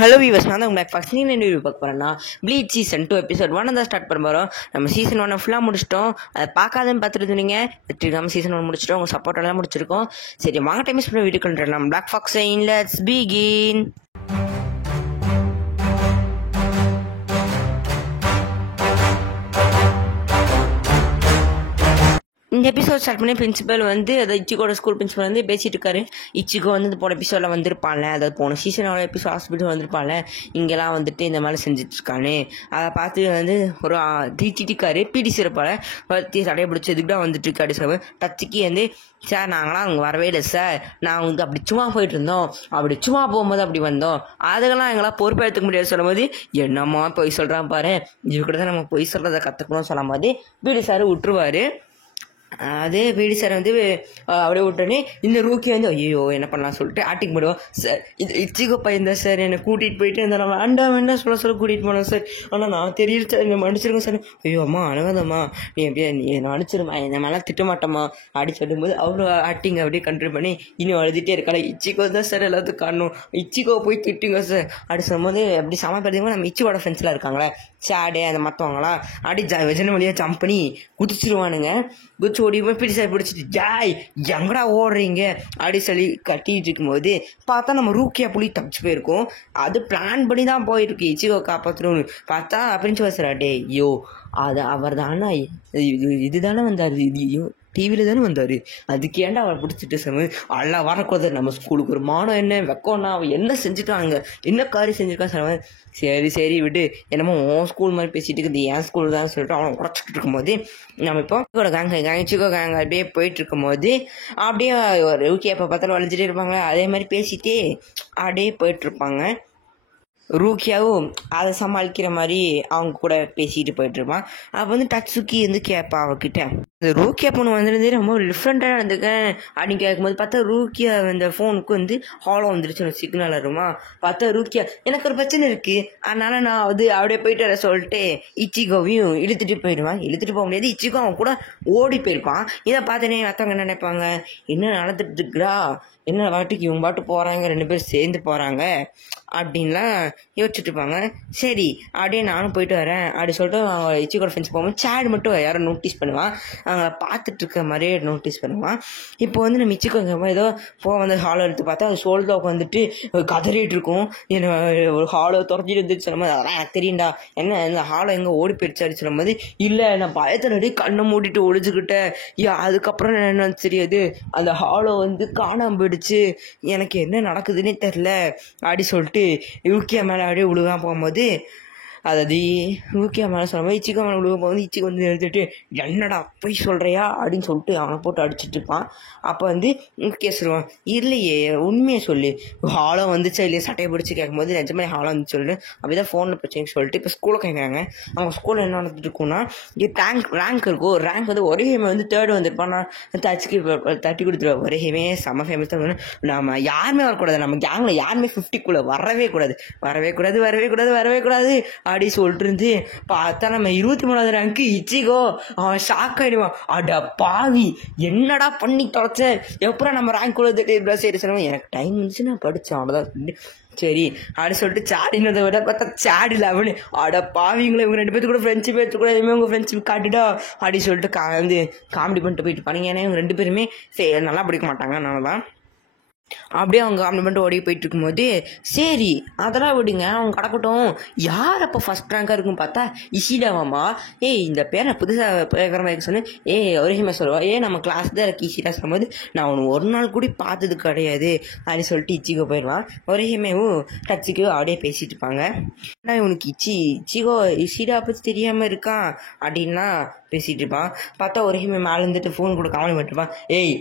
Hello viewers, நான் தான் உங்களுக்கு ஃபஸ்ட் ரிவ்யூ பார்க்க போகிறேன்னா ப்ளீச் சீசன் 2 எபிசோட் 1 தான் ஸ்டார்ட் பண்ண போகிறோம். நம்ம சீசன் 1 ஃபுல்லாக முடிச்சிட்டோம். அதை பார்க்காதுன்னு பார்த்துட்டு நீங்கள் நம்ம சீசன் 1 முடிச்சிட்டோம். உங்கள் சப்போர்ட்டெல்லாம் முடிச்சிருக்கோம். சரி, வாங்க டைம் பண்ண வீடியோ கொண்டுலாம். Black Fox let's begin. இந்த எபிசோட் ஸ்டார்ட் பண்ணி பிரின்சிபல் வந்து அதாவது இச்சிகோட ஸ்கூல் பிரின்சிபல் வந்து பேசிட்டு இருக்காரு. இச்சிகோ வந்து போன எபிசோடில் வந்திருப்பான்ல, அதாவது போன சீசனோட எபிசோட் ஹாஸ்பிட்டல் வந்திருப்பான்ல, இங்கெல்லாம் வந்துட்டு இந்த மாதிரி செஞ்சுட்டு இருக்கானு அதை பார்த்து வந்து ஒரு தீச்சிட்டிருக்காரு. பிடி சிறப்பால் பற்றி தடையை பிடிச்சி இதுக்கு தான் வந்துட்டு இருக்காரு சார். டச்சுக்கு வந்து சார் நாங்களாம் அங்கே வரவே இல்லை சார், நாங்கள் வந்து அப்படி சும்மா போயிட்டு இருந்தோம், அப்படி சும்மா போகும்போது அப்படி வந்தோம், அதுக்கெல்லாம் எங்களால் பொறுப்பேற்றுக்க முடியாது சொல்லும் போது என்னம்மா பொய் சொல்கிறான் பாரு, இது கூட தான் நம்ம பொய் சொல்கிறத கற்றுக்கணும்னு சொல்லும் போது பிடி சார் விட்டுருவார். அதே பிடி சார் வந்து அப்படியே விட்டோன்னே இந்த ரூக்கி வந்து ஐயோ என்ன பண்ணலாம் சொல்லிட்டு ஆக்டிங் பண்ணுவோம். சார் இது இச்சிகோ பையன் தான் சார், என்னை கூட்டிகிட்டு போயிட்டு இருந்தாலும் வேண்டாம் சொல்ல கூட்டிகிட்டு போனோம் சார், ஆனால் நான் தெரியும் சார், என்னை மன்னிச்சிருங்க சார். ஐயோ அம்மா அழகாதம்மா, நீ எப்படியா நீ என்னை அனுப்பிச்சிருமா, என்னை மேலே திட்டமாட்டம்மா அப்படின்னு சொல்லும்போது அவ்வளோ ஆக்டிங் அப்படியே கண்ட்ரோல் பண்ணி இன்னும் அழுதுகிட்டே இருக்காங்க. இச்சிகோ தான் சார் எல்லாத்துக்கும் காரணம், இச்சிகோ போய் திட்டுங்க சார் அப்படி சொல்லும்போது அப்படி சமாளிப்பதுக்கு நம்ம இச்சிகோட ஃப்ரெண்ட்ஸ்லாம் இருக்காங்களே சாடு அந்த மற்றவங்களாம் அப்படி வெஜன வழியாக ஜம்ப் பண்ணி குதிச்சிருவானுங்க. குதிச்சு ஓடி பிடி சார் பிடிச்சிட்டு ஜாய் எங்கடா ஓடுறீங்க அப்படி சொல்லி கட்டிகிட்டு இருக்கும்போது பார்த்தா நம்ம ரூக்கியா புளி தப்பிச்சு போயிருக்கோம். அது பிளான் பண்ணி தான் போயிருக்கு இச்சிகோ காப்பாற்றணும்னு பார்த்தா பிரின்சிபல் சார் டே ஐயோ அது அவர் தானே இதுதானே வந்தார், இது டிவியில் தானே வந்தார், அதுக்கு ஏன்டா அவரை பிடிச்சிட்டு சார் எல்லாம் வரக்கூடாது, நம்ம ஸ்கூலுக்கு ஒரு மானம் என்ன வைக்கோன்னா அவன் என்ன செஞ்சுட்டாங்க, என்ன காரியம் செஞ்சுருக்கான் சார். சரி விட்டு என்னமோ உன் ஸ்கூல் மாதிரி பேசிட்டு இருக்குது, என் ஸ்கூல் தான் சொல்லிட்டு அவனை உடச்சிட்டு இருக்கும்போது நம்ம இப்போ சிக்கோ கேங்க அப்படியே போயிட்டு இருக்கும்போது அப்படியே ரூக்கி எப்போ பார்த்தாலும் வளைஞ்சிட்டே இருப்பாங்க, அதே மாதிரி பேசிட்டே அப்படியே போயிட்டுருப்பாங்க. ரூக்கியாவும் அதை சமாளிக்கிற மாதிரி அவங்க கூட பேசிட்டு போயிட்டு இருப்பான். அப்போ வந்து டச்சுக்கி வந்து கேட்பா அவகிட்ட, இந்த ரூக்கியா பொண்ணு வந்துருந்து ரொம்ப டிஃப்ரெண்ட்டாக நடந்துக்கேன் அப்படின்னு கேட்கும்போது பார்த்தா ரூக்கியா இந்த ஃபோனுக்கு வந்து ஹாலோ வந்துருச்சு, சிக்னல் வருமா பார்த்தா ரூக்கியா எனக்கு ஒரு பிரச்சனை இருக்குது அதனால நான் வந்து அப்படியே போயிட்டு வர சொல்லிட்டு இச்சிகோவையும் இழுத்துட்டு போயிடுவான். இழுத்துட்டு போக முடியாது, இச்சிகோ அவன் கூட ஓடி போயிருப்பான். இதை பார்த்தனே மற்றவங்க என்ன நினைப்பாங்க, என்ன நடந்துட்டு இருக்குடா, என்ன வாட்டுக்கு இவங்க பாட்டு போகிறாங்க, 2 பேரும் சேர்ந்து போகிறாங்க அப்படின்லாம் யோசிச்சுட்டு இருப்பாங்க. சரி அப்படியே நானும் போயிட்டு வரேன் அப்படி சொல்லிட்டு அவங்க இச்சிகோட ஃப்ரெண்ட்ஸ் போகும்போது சேட் மட்டும் யாரும் நோட்டீஸ் பண்ணுவான், அவங்க பார்த்துட்டு இருக்க மாதிரியே நோட்டீஸ் பண்ணுவான். இப்போ வந்து நம்ம இச்சிகோ ஏதோ வந்து ஹாலோ எடுத்து பார்த்தா அது சோல்டாக வந்துட்டு கதறிட்டு இருக்கும். என்ன ஒரு ஹாலோ துறஞ்சிட்டு வந்துச்சு சொல்லும் போது அதெல்லாம் எனக்கு தெரியும்டா, என்ன இந்த ஹாலோ எங்கே ஓடி போயிடுச்சு சொல்லும் போது இல்லை நான் பயத்தினடி கண்ணை மூடிட்டு ஒழிச்சுக்கிட்டேன், அதுக்கப்புறம் என்ன தெரியாது அந்த ஹாலோ வந்து காணாமல் போயிடுச்சு, எனக்கு என்ன நடக்குதுன்னே தெரில அப்படி சொல்லிட்டு யூக்கியா மேலே அப்படியே விழுகாம போகும்போது அதாவது யூக்கியா மேலே சொல்லும்போது இச்சிகோ மேலே விழுக போகும்போது இச்சிகோ வந்து எடுத்துகிட்டு என்னடா போய் சொல்கிறியா அப்படின்னு சொல்லிட்டு அவனை போட்டு அடிச்சுட்டு இருப்பான். அப்போ வந்து யூக்கியா சொல்லுவான் இல்லையே உண்மையை சொல்லு, ஹாலோ வந்துச்சா இல்லையா சட்டையை பிடிச்சி கேட்கும்போது நிஜமே ஹாலோ வந்து சொல்லு அப்படிதான் ஃபோனில் பிரச்சனைன்னு சொல்லிட்டு இப்போ ஸ்கூலில் கேட்குறாங்க. அவங்க ஸ்கூலில் என்ன நடந்துட்டு இருக்குன்னா இங்கே ரேங்க் இருக்கும், ரேங்க் வந்து ஒரே வந்து 3rd வந்திருப்பான். நான் தட்டி கொடுத்துருவேன், ஒரே செம்ம ஃபேமஸ் தான், நம்ம யாருமே வரக்கூடாது, நம்ம கேங்கில் யாருமே 50க்குள்ளே வரவே கூடாது அப்படி சொல்லிட்டு இருந்து பார்த்தா நம்ம 23வது ரேங்க்கு இச்சிகோ அவன் ஷாக் ஆகிடுவான். அட பாவி என்னடா பண்ணி தொலைச்ச, எப்பறம் நம்ம ரேங்க் கூட சரி சொல்லுவாங்க, எனக்கு டைம் இருந்துச்சு நான் படித்தேன் அவ்வளோதான் சரி அப்படி சொல்லிட்டு சாடினதை விட பார்த்தா சாடி லெவனு அட பாவிங்களை இவங்க 2 பேர்த்து கூட ஃப்ரெண்ட்ஷிப் எடுத்துக்கூட இனிமேல் உங்கள் ஃப்ரெண்ட்ஷிப் காட்டிட்டா அப்படி சொல்லிட்டு வந்து காமெடி பண்ணிட்டு போயிட்டு பாருங்க. ஏன்னா இவங்க 2 பேருமே நல்லா படிக்க மாட்டாங்க, அதனால தான் அப்படியே அவங்க காம்ப்ளிமெண்ட் ஓடி போயிட்டு இருக்கும்போது சரி அதெல்லாம் விடுங்க அவங்க கிடக்கட்டும், யார் அப்போ ஃபஸ்ட் ரேங்காக இருக்குன்னு பார்த்தா இஷிடாவாமா. இந்த பேரை புதுசாக பேக்கிற மாதிரி சொன்னேன். ஒரேமே சொல்லுவா நம்ம கிளாஸ் தான் இருக்கு இஷிடா சொல்லும்போது நான் ஒன்று ஒரு நாள் கூட பார்த்தது கிடையாது அப்படின்னு சொல்லிட்டு இச்சிகோ போயிடுவான். ஒரேமேவும் டச்சிக்கோ அப்படியே பேசிட்டு இருப்பாங்க. ஆனால் இவனுக்கு இச்சிகோ இஷிடா பற்றி தெரியாமல் இருக்கான் அப்படின்னா பேசிகிட்டு இருப்பான். பார்த்தா ஒரேமே மேலே இருந்துட்டு ஃபோன் கூட காமெடி பண்ணிட்டுருப்பான்.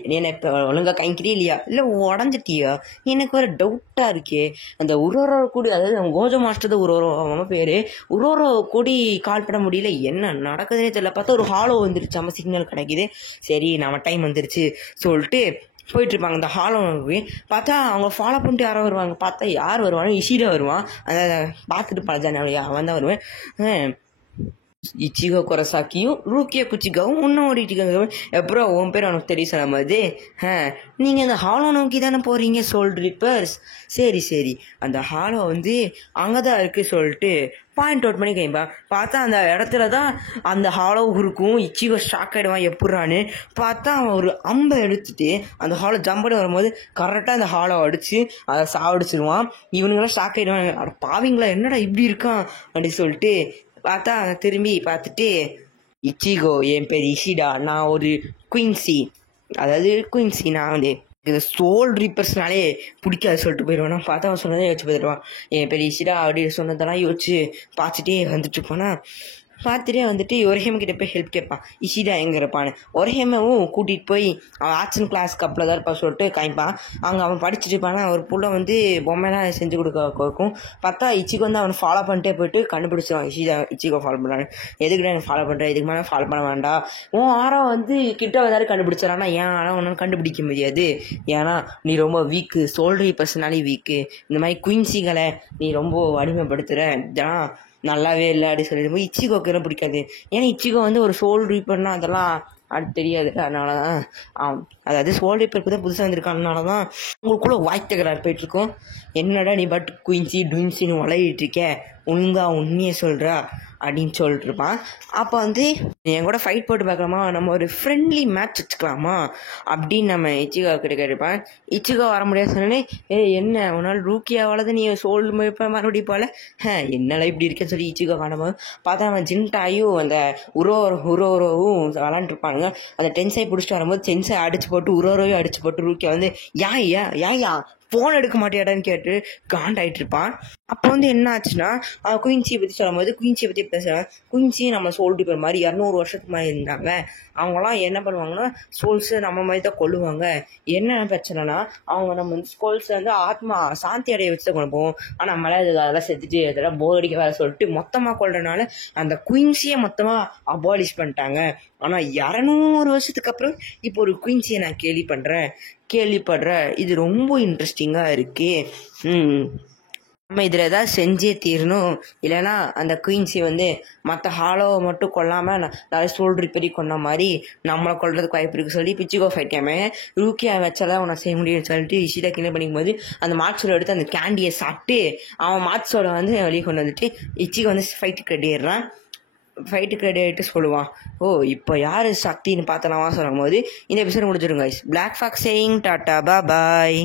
நீ என்ன இப்போ ஒழுங்காக கைக்கிறே இல்லையா, இல்லை உடஞ்சிட்டியா, எனக்கு வேறு டவுட்டாக இருக்கே, அந்த உரோரோ கூடி அதாவது கோஜோ மாஸ்டர் உரோரோ அவன் பேர் உரோரோ கூடி கால் பண்ண முடியல, என்ன நடக்குதுன்னே தெரியல. பார்த்தா ஒரு ஹாலோ வந்துருச்சு, நம்ம சிக்னல் கிடைக்குது, சரி நம்ம டைம் வந்துருச்சு சொல்லிட்டு போயிட்டுருப்பாங்க. இந்த ஹாலோ பார்த்தா அவங்க ஃபாலோ பண்ணிட்டு யாரோ வருவாங்க. பார்த்தா யார் வருவாங்க, இஷிடா வருவான். அதை பார்த்துட்டு பழஜானே அவன் தான் வருவேன். இச்சிகோ குரசாக்கியும் ரூக்கியா குச்சிகாவும் ஒன்றும் ஓடிட்டு இருக்காங்க. எப்பறம் உன் பேர் உனக்கு தெரியும் சொன்ன போது, நீங்கள் இந்த ஹாலோ நோக்கி தானே போகிறீங்க சோல் ரிப்பர்ஸ். சரி சரி, அந்த ஹாலோ வந்து அங்கே தான் இருக்குது சொல்லிட்டு பாயிண்ட் அவுட் பண்ணி கைப்பா. பார்த்தா அந்த இடத்துல தான் அந்த ஹாலோ இருக்கும். இச்சிகோ ஷாக் ஆகிடுவான் எப்பட்றான்னு பார்த்தா அவன் ஒரு அம்பை எடுத்துட்டு அந்த ஹாலோ ஜம்ப் பண்ணி வரும்போது கரெக்டாக அந்த ஹாலோ அடித்து அதை சாவடிச்சிடுவான். இவனுங்களாம் ஷாக் ஆகிடுவாங்க, பாவிங்களா என்னடா இப்படி இருக்கான் அப்படின்னு சொல்லிட்டு பார்த்தா திரும்பி பார்த்துட்டு, இச்சிகோ என் பேர் இஷிடா, நான் ஒரு குயின்சி, அதாவது குயின்சி, நான் வந்து இது சோல் ரீப்பர்ஸ்னாலே பிடிக்காது சொல்லிட்டு போயிடுவானா. பார்த்தா அவன் சொன்னதே யோசிச்சு போயிடுவான். என் பேர் இஷிடா அப்படின்னு சொன்னதெல்லாம் யோசிச்சு பார்த்துட்டே வந்துட்டு இருப்பானா. பார்த்துட்டே வந்துட்டு ஒரேஹேம் கிட்ட போய் ஹெல்ப் கேட்பான், இஷிடா எங்கே இருப்பான்னு. ஒரேஹேமும் கூட்டிகிட்டு போய் அவன் ஆர்ட்ஸ் கிளாஸ் கப்பில் தான் இருப்பான் சொல்லிட்டு காய்ப்பான். அங்கே அவன் படிச்சுட்டு இருப்பானா. ஒரு புள்ள வந்து பொம்மைலாம் செஞ்சு கொடுக்கும். பார்த்தா இச்சிகோ வந்து அவனை ஃபாலோ பண்ணிட்டே போயிட்டு கண்டுபிடிச்சிடுவான். இச்சிகோ ஃபாலோ பண்ணுறான்னு. எதுக்கு நான் ஃபாலோ பண்ணுறேன், இதுக்கு மேலே ஃபாலோ பண்ண வேண்டாம். ஆரம் வந்து கிட்ட வந்தாலும் கண்டுபிடிச்சிடறான்னா ஏன் ஆனால் ஒன்றும் கண்டுபிடிக்க முடியாது, ஏன்னா நீ ரொம்ப வீக்கு, சோல்ட்ரி பர்சனாலே வீக்கு, இந்த மாதிரி குயின்சிகளை நீ ரொம்ப அடிமைப்படுத்துகிற, இதெல்லாம் நல்லாவே இல்லை அப்படின்னு சொல்லிட்டு இச்சிகோக்கு பிடிக்காது. ஏன்னா இச்சிகோ வந்து ஒரு சோல் ரீப்பர்னா அதெல்லாம் அது தெரியாது. அதனால தான் அதாவது சோல் ரீப்பருக்கு தான் புதுசாக வந்திருக்காங்கனால தான் உங்களுக்குள்ள வாய்த்தகராறு போயிட்டுருக்கோம். என்னடா நீ பட் குயின்சி டுயின்சின்னு வளையிட்டு இருக்க, ஒழுங்கா உண்மையை சொல்கிறா அப்படின்னு சொல்லிட்டு இருப்பான். அப்போ வந்து என் கூட ஃபைட் போட்டு பார்க்கலாமா, நம்ம ஒரு ஃப்ரெண்ட்லி மேட்ச் வச்சுக்கலாமா அப்படின்னு நம்ம இச்சிகோ கிட்ட கேட்டுருப்பான். இச்சிகோ வர முடியாது சொன்னே, என்ன உன்னால் ரூக்கியாவால் நீ சோல் மறுபடியும் போல, என்னால் இப்படி இருக்கேன்னு சொல்லி இச்சிகோ காணும்போது பார்த்தா அவன் ஜின்டாயும் அந்த உரோரோவும் விளாண்டுருப்பானுங்க. அந்த டென்ஸை பிடிச்சிட்டு வரும்போது டென்ஸை அடிச்சு போட்டு உரோரோவையும் அடிச்சு போட்டு ரூக்கியா வந்து ஏன் ஃபோன் எடுக்க மாட்டேடான்னு கேட்டு காண்டாயிட்டு இருப்பான். அப்போ வந்து என்ன ஆச்சுன்னா குயின்சியை பற்றி சொல்லும்போது குயின்சியை பற்றி பேசுகிறாங்க. குயின்சி நம்ம சோல் ரீப்பர் மாதிரி 200 வருஷத்துக்கு மாதிரி இருந்தாங்க. அவங்களாம் என்ன பண்ணுவாங்கன்னா சோல்ஸை நம்ம மாதிரி தான் கொள்ளுவாங்க. என்ன பிரச்சனைனா அவங்க நம்ம வந்து சோல்ஸை வந்து ஆத்மா சாந்தி அடைய வச்சு தான் கொண்டு போவோம். ஆனால் நம்மளால அதெல்லாம் செஞ்சுட்டு அதெல்லாம் போர் அடிக்க வேலை சொல்லிட்டு மொத்தமாக கொள்றதுனால அந்த குயின்சியை மொத்தமாக அபாலிஷ் பண்ணிட்டாங்க. ஆனால் 200 வருஷத்துக்கு அப்புறம் இப்போ ஒரு குயின்சியை நான் கேள்விப்படுறேன். இது ரொம்ப இன்ட்ரெஸ்டிங்காக இருக்கு. நம்ம இதில் ஏதாவது செஞ்சே தீரணும், இல்லைன்னா அந்த குயின்சி வந்து மற்ற ஹாலோவை மட்டும் கொல்லாமல் நிறைய சோல் ரிப்பேரி கொண்ட மாதிரி நம்மளை கொள்றதுக்கு வாய்ப்பு இருக்குது சொல்லி இச்சிகோ ஃபைட் கேமே ரூக்கியா வச்சாதான் உன்னை செய்ய முடியும்னு சொல்லிட்டு இஷிடா கிளீன் பண்ணிக்கும்போது அந்த மாட்ஸோட எடுத்து அந்த கேண்டியை சாப்பிட்டு அவன் மாட்ஸோட வந்து வெளியே கொண்டு வந்துட்டு இச்சிகோ வந்து ஃபைட்டுக்கு ரெடி ஆகிட்டு சொல்லுவான், இப்போ யார் சக்தின்னு பார்த்தலாமா சொல்லும் போது இந்த எபிசோட் முடிச்சிடும் guys. Black Fox saying tata பாய்.